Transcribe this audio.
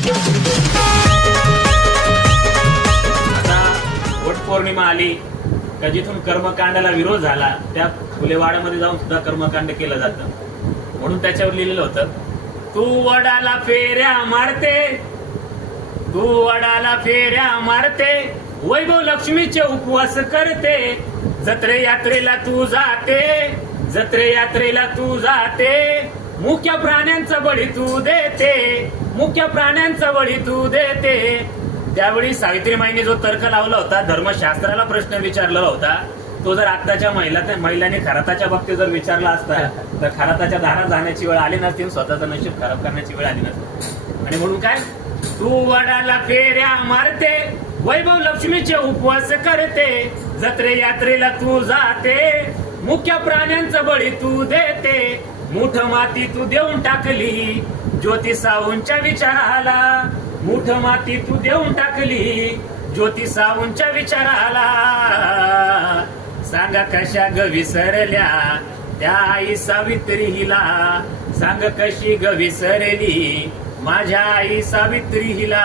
आता वटपौर्णिमा आली का जिथून कर्मकांडाला विरोध झाला त्या फुलेवाड्यामध्ये जाऊन सुद्धा कर्मकांड केलं जातं. म्हणून त्याच्यावर लिहिलेलं होतं, तू वडाला फेऱ्या मारते, तू वडाला फेऱ्या मारते, वैभव लक्ष्मीचे उपवास करते, जत्रे यात्रेला तू जाते, जत्रे यात्रेला तू जाते, मुख्य प्राण्यांचा बळी तू देते, मुख्य प्राण्यांचा बळी तू देते. त्यावेळी सावित्रीमाईने जो तर्क लावला होता, धर्मशास्त्राला प्रश्न विचारलेला होता, तो जर आताच्या महिलांनी खराताच्या बाबतीत जर विचारला असता तर खराताच्या दारात जाण्याची वेळ आली नसती, स्वतःचं नशीब खराब करण्याची वेळ आली नसती. आणि म्हणून काय, तू वडाला फेऱ्या मारते, वैभव लक्ष्मीचे उपवास करते, जत्रे यात्रेला तू जाते, मुख्य प्राण्यांचा बळी तू देते, मुठ माती तू देऊन टाकली ज्योती सावूंच्या विचाराला, मुठ माती तू देऊन टाकली ज्योती सावूंच्या विचाराला. सांगा कशा ग विसरल्या त्या आई सावित्री हिला, सांग कशी ग विसरली माझ्या आई सावित्री हिला.